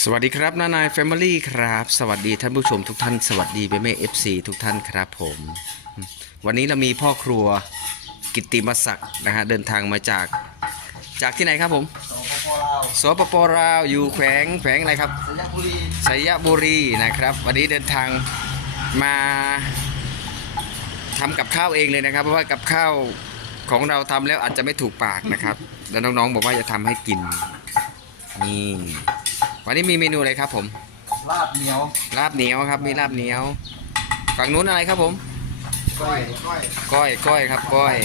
สวัสดีครับนานายแฟมิลี่ครับ สวัสดีท่านผู้ชมทุกท่าน สวัสดีเบเม่เอฟซีทุกท่านครับผม วันนี้เรามีพ่อครัวกิตติมศักดิ์นะฮะเดินทางมาจากจากที่ไหนครับผมสปปลาวสปปลาอยู่แขวงแขวงอะไรครับสยบุรีชัยบุรีนะครับ วันนี้เดินทางมาทำกับข้าวเองเลยนะครับ เพราะว่ากับข้าวของเราทำแล้วอาจจะไม่ถูกปากนะครับ แล้วน้องๆบอกว่าจะทำให้กินนี่ วันนี้มีเมนูอะไรครับผมลาบเหนียวลาบเหนียวครับ มีลาบเหนียวฝั่งนู้นอะไรครับผม ก้อยก้อยก้อยก้อยครับก้อย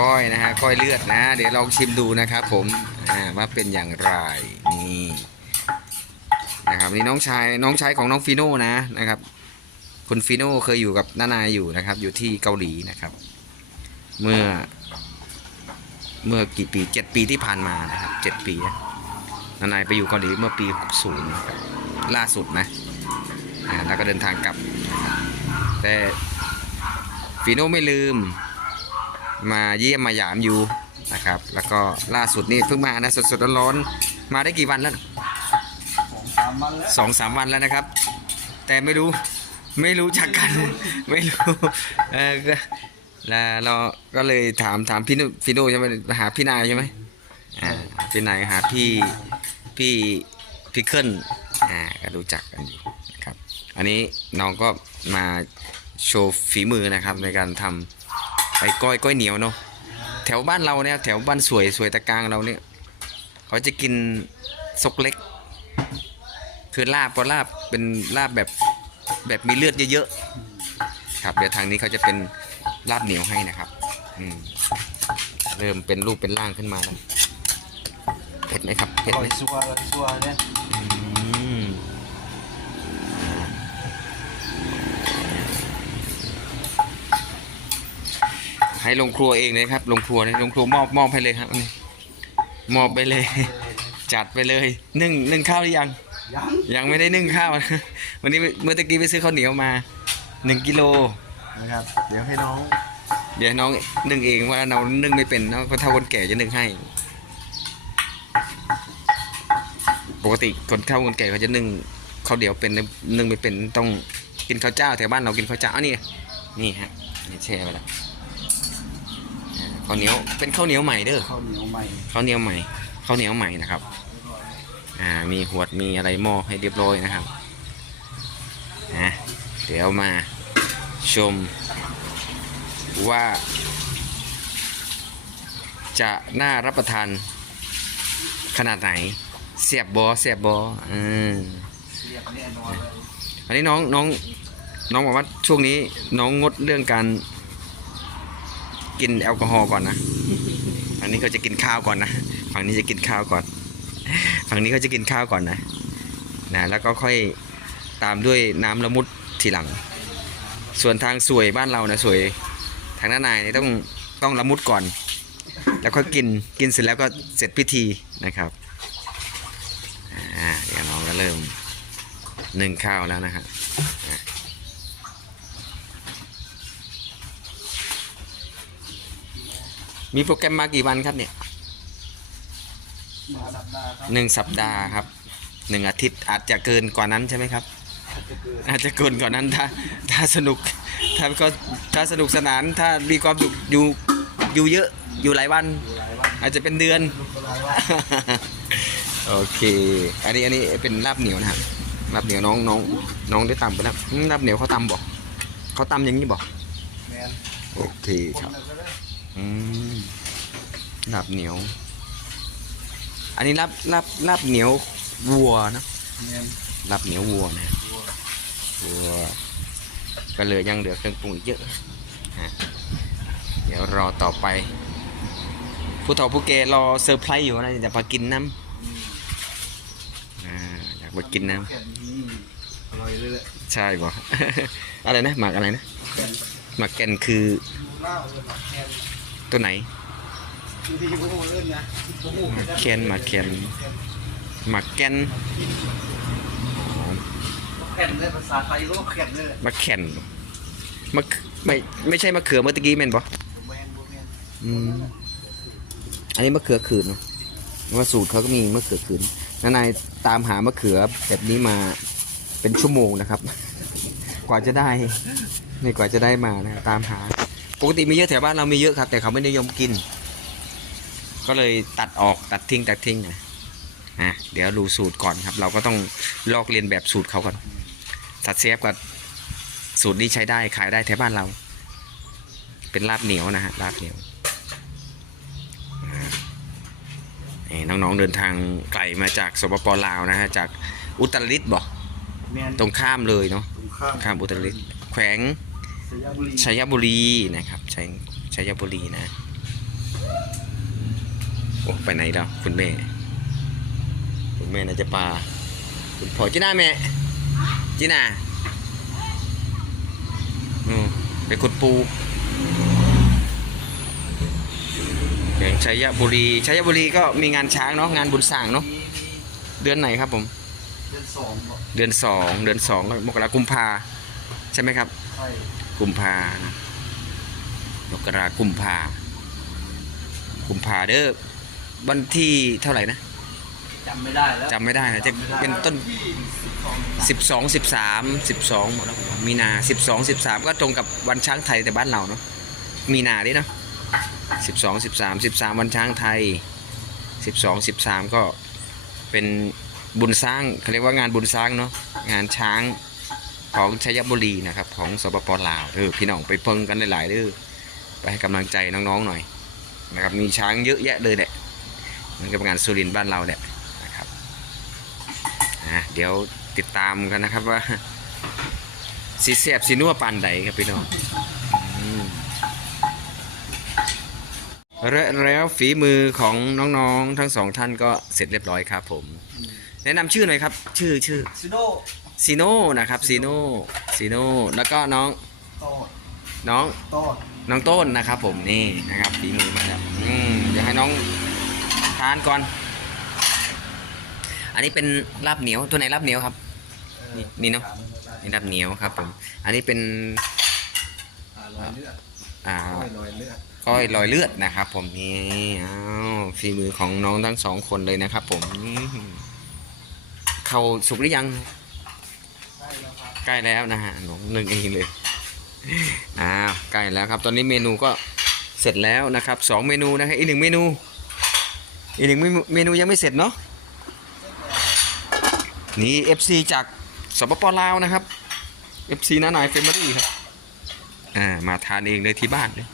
ก้อยนะฮะก้อยเลือดนะ เดี๋ยวลองชิมดูนะครับผมอ่าว่าเป็นอย่างไรนี่นะครับนี่น้องชายน้องชายของน้องฟิโน่นะนะครับ คุณฟิโน่เคยอยู่กับน้านายอยู่นะครับ อยู่ที่เกาหลีนะครับ เมื่อ เมื่อกี่ปีเจ็ดปีที่ผ่านมานะครับเจ็ดปีนะ นานายไปอยู่เกาหลีเมื่อปี 60 ล่าสุดนะอ่าแล้วก็เดินทางกลับ แต่ฟิโน่ไม่ลืม มาเยี่ยมมาหยามอยู่นะครับ แล้วก็ล่าสุดนี่เพิ่งมานะสดๆร้อนๆมาได้กี่วันแล้วสามวันแล้วสองสามวันแล้วนะครับ แต่ไม่รู้ไม่รู้จักกัน ไม่รู้เออก็แล้วเราก็เลยถามถามพี่นุพี่โนใช่ไหมหาพี่นายใช่ไหมอ่าพี่นายหาพี่ พี่พี่เคิลอ่าก็รู้จักกันอยู่นะครับ อันนี้น้องก็มาโชว์ฝีมือนะครับในการทำไอ้ก้อยก้อยเหนียวเนาะแถวบ้านเราเนี่ยแถวบ้านสวยสวยตะกลางเราเนี่ยเขาจะกินซกเล็ก คือลาบเพราะลาบเป็นลาบแบบแบบมีเลือดเยอะๆครับเดี๋ยวทางนี้เขาจะเป็นลาบเหนียวให้นะครับอืมเริ่มเป็นรูปเป็นร่างขึ้นมาแล้ว ผ็ดไหมครับ เผ็ดก้อไหมยซัวซัวเนี่ยอืมให้ลงครัวเองเลยครับ ลงครัวเลยลงครัวมอบมอบให้เลยครับอันนี้มอบไปเลย จัดไปเลยนึ่งนึ่งข้าวหรือยัง ยังยังไม่ได้นึ่งข้าวนะวันนี้เมื่อตะกี้ไปซื้อข้าวเหนียวมาหนึ่งกิโลนะครับ เดี๋ยวให้น้อง เดี๋ยวน้องนึ่งเองว่าเรานึ่งไม่เป็นน้องก็เท่าคนแก่จะนึ่งให้ ปกติคนเท่าคนแก่เขาจะนึ่งข้าวเดียวเป็นนึ่งไม่เป็นต้องกินข้าวเจ้าแถวบ้านเรากินข้าวเจ้าอันนี้นี่ฮะนี่แช่ไปแล้วอ่าข้าวเหนียวเป็นข้าวเหนียวใหม่เด้อข้าวเหนียวใหม่ข้าวเหนียวใหม่ข้าวเหนียวใหม่นะครับ อ่ามีหวดมีอะไรหม้อให้เรียบร้อยนะครับนะเดี๋ยวมาชมว่า จะน่ารับประทานขนาดไหน เสียบบอเสียบบออืมอันนี้น้องน้อง น้องบอกว่าช่วงนี้น้องงดเรื่องการ กินแอลกอฮอล์ก่อนนะ อันนี้ก็จะกินข้าวก่อนนะ ฝั่งนี้จะกินข้าวก่อน ฝั่งนี้ก็จะกินข้าวก่อนนะ นะ แล้วก็ค่อยตามด้วยน้ำละมุดทีหลัง ส่วนทางสวยบ้านเรานะสวย ทางด้านในนี่ต้องต้องละมุดก่อน แล้วก็กินกินเสร็จแล้วก็เสร็จพิธีนะครับ เดี๋ยวน้องก็เริ่มนึ่งข้าวแล้วนะฮะอะมีโปรแกรมมากี่วันครับเนี่ยมาสัปดาห์ครับหนึ่งสัปดาห์ครับหนึ่งอาทิตย์อาจจะเกินกว่านั้นใช่ไหมครับจะเกิดอาจจะเกินกว่านั้นถ้าถ้าสนุกถ้าก็ถ้าสนุกสนานถ้ามีความสุขอยู่อยู่เยอะอยู่หลายวันอยู่หลายวันอาจจะเป็นเดือน ลูกก็หลายวันโอเค อันนี้อันนี้เป็นลาบเหนียวนะครับลาบเหนียวน้องน้องน้องได้ตำไปแล้วอืมลาบเหนียวเขาตำบอกเขาตำอย่างนี้บอกแมนโอเคคครัรับบอืมลาบเหนียว อันนี้ลาบลาบลาบเหนียววัวนะแมนลาบเหนียววัวนะวัววัวก็เหลือยังเหลือเครื่องปรุงอีกเยอะฮะเดี๋ยวรอต่อไป ผู้เฒ่าผู้แก่รอเซอร์ไพรส์อยู่นะอยากมากินน้ำอ่าอยาก มากินน้แก่นอืมอร่อยเลยแหละำใช่ป่ะอะไรนะหมากอะไรนะแก่นหมากแกนคือเล่าเลยหมักแก่นตัวไหน บางทีก็โง่เล่นนะโอ้โหหมักแคนหมักแคนหมักแกนแก่นเลยภาษาไทยก็แก่นเลยมะแคนมะเขไม่ไม่ใช่มะเขือเมื่อตะกี้แม่นปะแมนบ่แมนอืมอันนี้มะเขือขืนเนอะว่าสูตรเขาก็มีมะเขือขืน น้านายตามหามะเขือแบบนี้มาเป็นชั่วโมงนะครับ กว่าจะได้นี่กว่าจะได้มานะตามหา ปกติมีเยอะแถวบ้านเรามีเยอะครับ แต่เขาไม่นิยมกิน ก็เลยตัดออกตัดทิ้งตัดทิ้งนะอะเดี๋ยวดูสูตรก่อนครับ เราก็ต้องลอกเรียนแบบสูตรเขาก่อนตัดเซฟกับสูตรนี้ใช้ได้ขายได้แถวบ้านเรา เป็นลาบเหนียวนะฮะลาบเหนียวอ่า นี่น้องๆเดินทางไกลมาจากสปปลาวนะฮะจากอุตรดิตถ์บอกแมนตรงข้ามเลยเนาะตรงข้ามข้ามอุตรดิตถ์แขวงสยามบุรีชัยบุรีนะครับชัยชัยบุรีนะโอ้ไปไหนแล้วคุณแม่ คุณแม่น่าจะปลาคุณพ่อจีน่าแม่จีน่าอืมไปขุดปู แขวงชัยบุรีชัยบุรีก็มีงานช้างเนาะงานบุญสร้างเนาะมีมีเดือนไหนครับผม เดือนสองบ่เดือนสองเดือนสองก็มกรากุมภาใช่ไหมครับ ใช่กุมภานะมกรากุมภากุมภาเด้อวันที่เท่าไหร่นะจำไม่ได้แล้วจำไม่ได้นะจะเป็นต้น ที่สิบสอง12 13 12หมดแล้วมีนา 12 13 ก็ตรงกับวันช้างไทยแต่บ้านเราเนาะมีนาด้วยเนาะ 12 13 13 วันช้างไทย 12 13 ก็เป็นบุญสร้างเขาเรียกว่างานบุญสร้างเนาะงานช้างของชัยบุรีนะครับของสปปลาวเออพี่น้องไปเพิ่งกันหลายๆเด้อไปให้กำลังใจน้องๆหน่อยนะครับมีช้างเยอะแยะเลยแหละเหมือนกับงานสุรินทร์บ้านเราแหละนะครับอะเดี๋ยวติดตามกันนะครับว่าสีเสียบสีนัวปันใดครับพี่น้องอืม และแล้วฝีมือของน้องๆ ทั้งสองท่านก็เสร็จเรียบร้อยครับผม แนะนำชื่อหน่อยครับ ชื่อชื่อซิโดซีโน่นะครับซีโน่ซีโน่แล้วก็น้องโตดน้องโตดน้องต้นนะครับผมนี่นะครับฝีมือมาแล้วอืมเดี๋ยวให้น้องทานก่อน อันนี้เป็นลาบเหนียวตัวไหนลาบเหนียวครับ นี่นี่เนอะนี่ลาบเหนียวครับผม อันนี้เป็นอ่าลอยเลือดอ่าก้อยลอยเลือด ก้อยลอยเลือดนะครับผมนี่อ้าวฝีมือของน้องทั้งสองคนเลยนะครับ ผมเขาสุกหรือยัง ใกล้แล้วนะฮะหนงหนึ่งเองเลยอ้าวใกล้แล้วครับ ตอนนี้เมนูก็เสร็จแล้วนะครับสองเมนูนะครับอีกหนึ่งเมนู อีกหนึ่งเมนูยังไม่เสร็จเนาะนี่ FC จากสปปลาวนะครับ FC น้านายเฟมิลี่ครับอ่ามาทานเองเลยที่บ้านเลย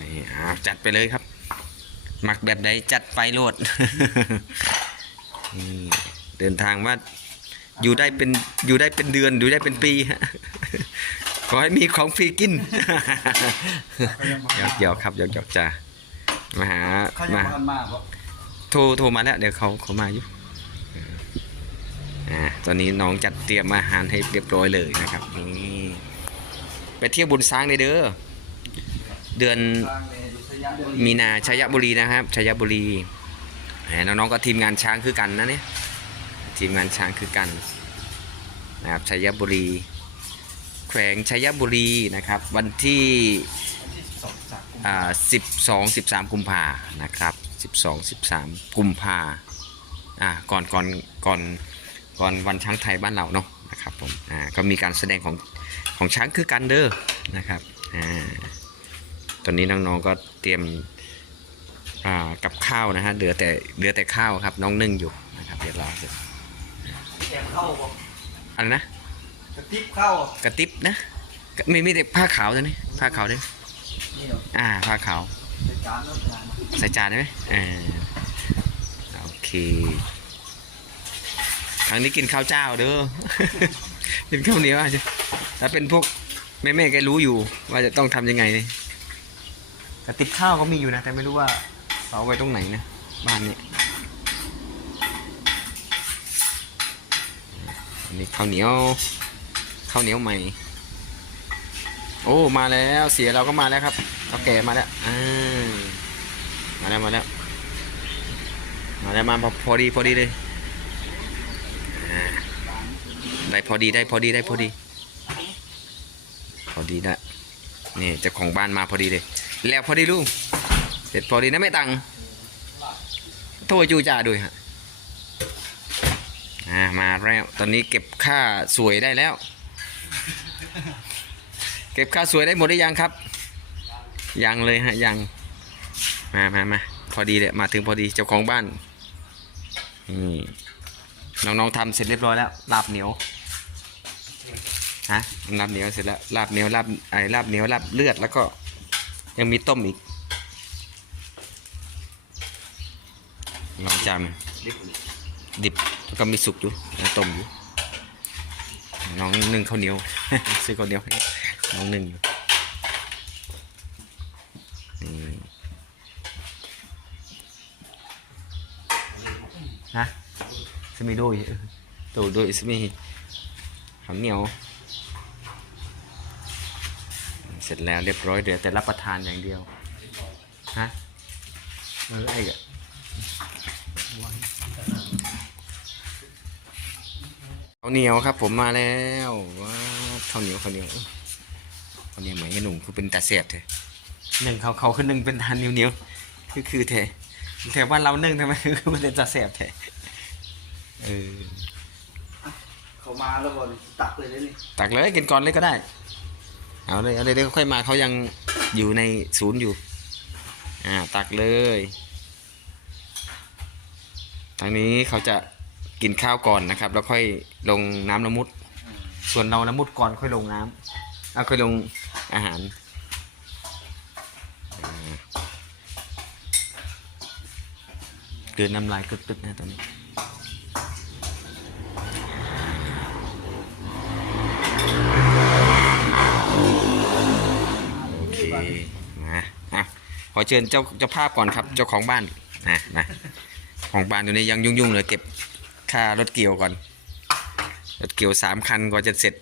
นี่อ้าว จัดไปเลยครับ หมักแบบไหนจัดไฟโลดนี่เดินทางว่าอยู่ได้เป็นอยู่ได้เป็นเดือนอยู่ได้เป็นปีฮะขอให้มีของฟรีกินหยอกหยอกครับหยอกหยอกจ้ามาหาเขาจะมามากันมาบ่โทรโทรมาแล้วเดี๋ยวเขาเขามาอยู่อ่าตอนนี้น้องจัดเตรียมอาหารให้เรียบร้อยเลยนะครับนี่ไปเที่ยวบุญช้างเลยเด้อเดือน มีนาชัยบุรีนะครับชัยบุรีน้องๆก็ทีมงานช้างคือกันนะเนี่ยทีมงานช้างคือกันนะครับชัยบุรี แขวงชัยบุรีนะครับ วันที่สิบสองสิบสองสิบสามกุมภานะครับสิบสองสิบสามกุมภาอ่าก่อนก่อนก่อนก่อนวันช้างไทยบ้านเราเนาะนะครับผมอ่าก็มีการแสดงของของช้างคือกันเด้อนะครับอ่า ตอนนี้น้องๆก็เตรียมอ่ากับข้าวนะฮะเหลือแต่เหลือแต่ข้าวครับ น้องนึ่งอยู่นะครับ เดี๋ยวรอเสร็จแกมเข้าบ่อะไรนะกระติบเข้ากระติบนะกระมีมีแต่ผ้าขาวตัวนี้ผ้าขาวด้วยนี่เหรออ่าผ้าขาวในจานแล้วจานใส่จานได้ไหมอ่าโอเคครั้งนี้กินข้าวเจ้าเด้อกินข้าวเหนียวอาจจะถ้าเป็นพวกแม่ๆแกรู้อยู่ ว่าจะต้องทำยังไงนี่ กระติบข้าวก็มีอยู่นะ แต่ไม่รู้ว่าเอาไว้ตรงไหนนะบ้านนี้อันนี้ข้าวเหนียวข้าวเหนียวใหม่ โอ้มาแล้วเสียเราก็มาแล้วครับเราแก่มาแล้วอ่ามาแล้วมาแล้วมาแล้วมาพอพอดีพอดีเลยอ่าได้พอดีได้พอดีได้พอดี พอดีนะนี่เจ้าของบ้านมาพอดีเลย แล้วพอดีลุงเสร็จพอดีนะไม่ตังค์โทษจูจ่าด้วยฮะอ่ามาแล้วตอนนี้เก็บค่าสวยได้แล้ว เก็บค่าสวยได้หมดหรือยังครับ ยังเลยฮะยังมามามาพอดีเลยมาถึงพอดีเจ้าของบ้านนี่น้องๆทำเสร็จเรียบร้อยแล้วลาบเหนียวฮะลาบเหนียวเสร็จแล้วลาบเหนียวลาบไอ้ลาบเหนียวลาบเลือดแล้วก็ ยังมีต้มอีกลองจำดิบแล้วก็มีสุกอยู่แล้วต้มอยู่น้องนึ่งข้าวเหนียว ซื้อข้าวเหนียวให้น้องนึ่งอยู่นี่ฮะสมีโดยเออโดยโดยสมีข้าวเหนียว เสร็จแล้วเรียบร้อยเดี๋ยวแต่รับประทานอย่างเดียวฮะเออไอ้กะข้าวเหนียวครับ ผมมาแล้วว้าวข้าวเหนียวข้าวเหนียวข้าวเหนียวเหมือนกับหนุ่มคือเป็นตาเสียบเถอะหนึ่งเขาเขาคือหนึ่งเป็นทานเหนียวเหนียวคือคือเถอะแถวบ้านเรานึ่งทำไมคือมันเป็นตาเสียบเถอะเออเขามาแล้วบอลตักเลยเลยนี่ตักเลยกินก่อนเลยก็ได้ เอาเลยเอาเลยเดี๋ยวค่อยมาเขายังอยู่ในศูนย์อยู่ อ่าตักเลย ทางนี้เขาจะกินข้าวก่อนนะครับ แล้วค่อยลงน้ำละมุด ส่วนเราละมุดก่อนค่อยลงน้ำเอาค่อยลงอาหารเกินน้ำลายกึกๆนะตอนนี้ โอเคมาอะข อเชิญเจ้าเจ้าภาพก่อนครับ เจ้าของบ้านอะมาของบ้านตัวนี้ยังยุ่งๆเลยเก็บค่ารถเกี่ยวก่อนรถเกี่ยวสามคันก็จะเสร็จ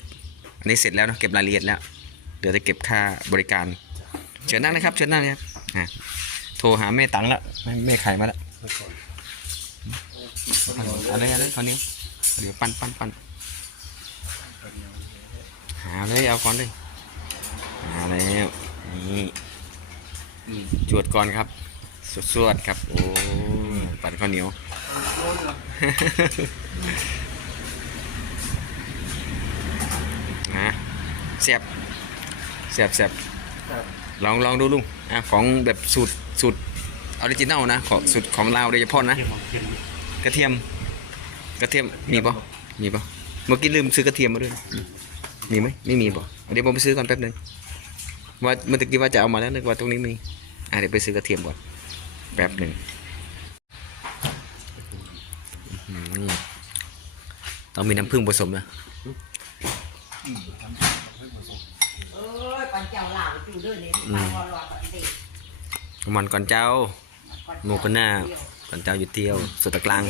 อันนี้เสร็จแล้วนะเก็บรายละเอียดแล้วเดี๋ยวจะเก็บค่าบริการ เชิญนั่งนะครับ เชิญนั่งนะครับอะโทรหาแม่ตังแล้วแม่แม่ไข่มาแล้วอะไรอะไรคราวนี้เดี๋ยวปั้นปั้นปั้นหาเลยเอาก่อนเลยมาแล้วนี่ จวดก่อนครับ สวดๆครับ โอ้ปั่นข้าวเหนียว นะเสียบเสียบเสียบลองลองดูลุงอะของแบบสูตรสูตรออริจินัลนะของสูตรของลาวโดยเฉพาะนะ กระเทียม กระเทียมมีปะมีปะเมื่อกี้ลืมซื้อกระเทียมมาด้วย มีไหมไม่มีปะเดี๋ยวผมไปซื้อก่อนแป๊บหนึง ว่าเมื่อกี้ว่าจะเอามาแล้วนึกว่าตรงนี้มีอะเดี๋ยวไปซื้อกระเทียมก่อนแป๊บหนึ่งอื้อหือต้องมีน้ำผึ้งผสมนะเอ้ยปันเจ้าหลาวอยู่ด้วยนี่ไปรอรอปฏิเสธมันก่อนเจ้า หมูกันหน้าก่อนเจ้าอยู่เที่ยวสุดตะกลาง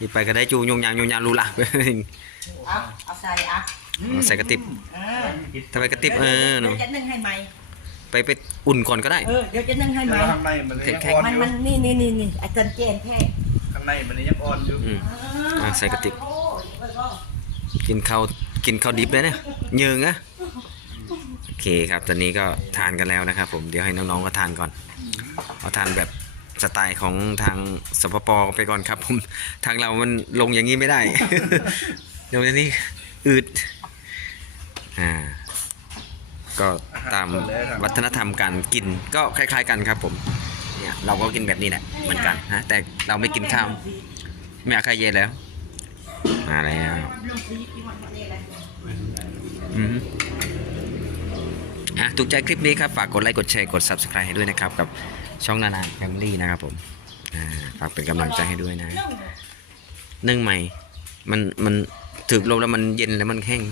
นี่ไปก็ได้จูยงยางยงยางรูละเอาเอาใส่อะเอาใส่กระติบเออทำไมกระติบเออหนูเดี๋ยวจะนึ่งให้ใหม่ไปไปอุ่นก่อนก็ได้เออเดี๋ยวจะนึ่งให้ใหม่ข้างในมันยังแข็งอ่อนมันอยู่มันนี่นี่นี่นี่ไอ้เกินเจนแท้ข้างในมันยังอ่อนอยู่อืมอะใส่กระติบโอ้ยเอ้ยก็กินข้าวกินข้าวดิบเลยเนี่ยเยิงอะโอเคครับตอนนี้ก็ทานกันแล้วนะครับผมเดี๋ยวให้น้องๆก็ทานก่อนเอาทานแบบ สไตล์ของทางสปปไปก่อนครับผมทางเรามันลงอย่างนี้ไม่ได้เดี๋ยวนี้อืดอ่าก็ตามวัฒนธรรมการกินก็คล้าย ๆ กันครับผมเนี่ยเราก็กินแบบนี้แหละเหมือนกันนะแต่เราไม่กินข้าวไม่เอาข้าวเย็นแล้ว มาแล้วลงสีที่มันนี่แหละอืมอะถูกใจคลิปนี้ครับ ฝากกดไลค์กดแชร์กด subscribe ให้ด้วยนะครับกับ ช่องนานาแฟมิลี่นะครับผมอ่าฝากเป็นกำลังใจให้ด้วยนะนึ่งใหม่ มันมันถึกลมแล้วมันเย็นแล้วมันแห้ง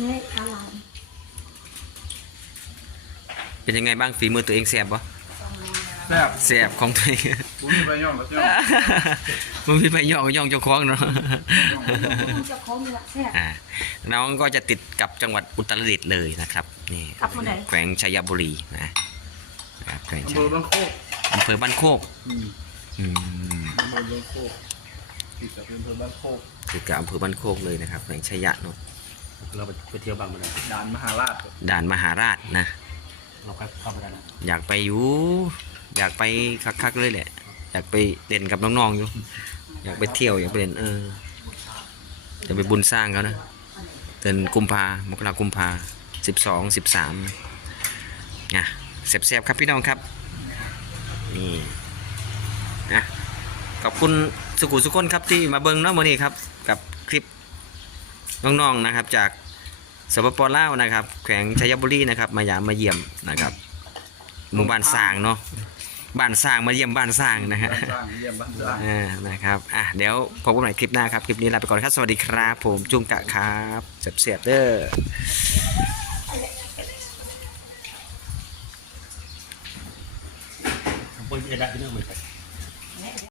นี่อะไรเป็นยังไงบ้างฝีมือตัวเองแสบปะแซ่บแสบของตัวเอง บุ้งไปย่อมแล้วย่อมมันมีไปย่องย่องเจ้าของเนาะจะคงละแซ่บ อ่าน้องก็จะติดกับจังหวัดอุตรดิตถ์เลยนะครับนี่กลับมาไหน แขวงชัยบุรีนะนะครับแขวงอำชัเภยอบางโคกอำเภอบ้านโคกอืมอืมอำเภอบางโคกติดกับอำเภอบางโคกติดกับอำเภอบ้านโคกเลยนะครับแขวงชัยยะเนอะเราไปไปเที่ยวบางมาแล้วด่านมหาราชด่านมหาราชนะ เราไปเข้าไปได้แล้วอยากไปอยู่ อยากไปคักๆเลยแหละ อยากไปเล่นกับน้องๆอยู่ อยากไปเที่ยวอยากไปเล่นเออจะไปบุญสร้างเขานะเดือนกุมภามกรากุมภาสิบสองสิบสามนะเสียบๆครับพี่น้องครับนี่นะขอบคุณสุขุสุขคนครับที่มาเบิ้งเนาะวันนี้ครับกับคลิปน้องๆนะครับ จากสปปลาวนะครับ แขวงชัยบุรีนะครับ มายามมาเยี่ยมนะครับหมู่บ้านสร้างเนาะ บ้านสร้างมาเยี่ยมบ้านสร้างนะฮะบ้านสร้างเยี่ยมบ้านสร้างอ่านะครับอะเดี๋ยวพบกันใหม่คลิปหน้าครับ คลิปนี้ลาไปก่อนครับ สวัสดีครับ ผมจุงกะครับเสียบๆเด้อบนจะได้ที่นั่งเหมือนกัน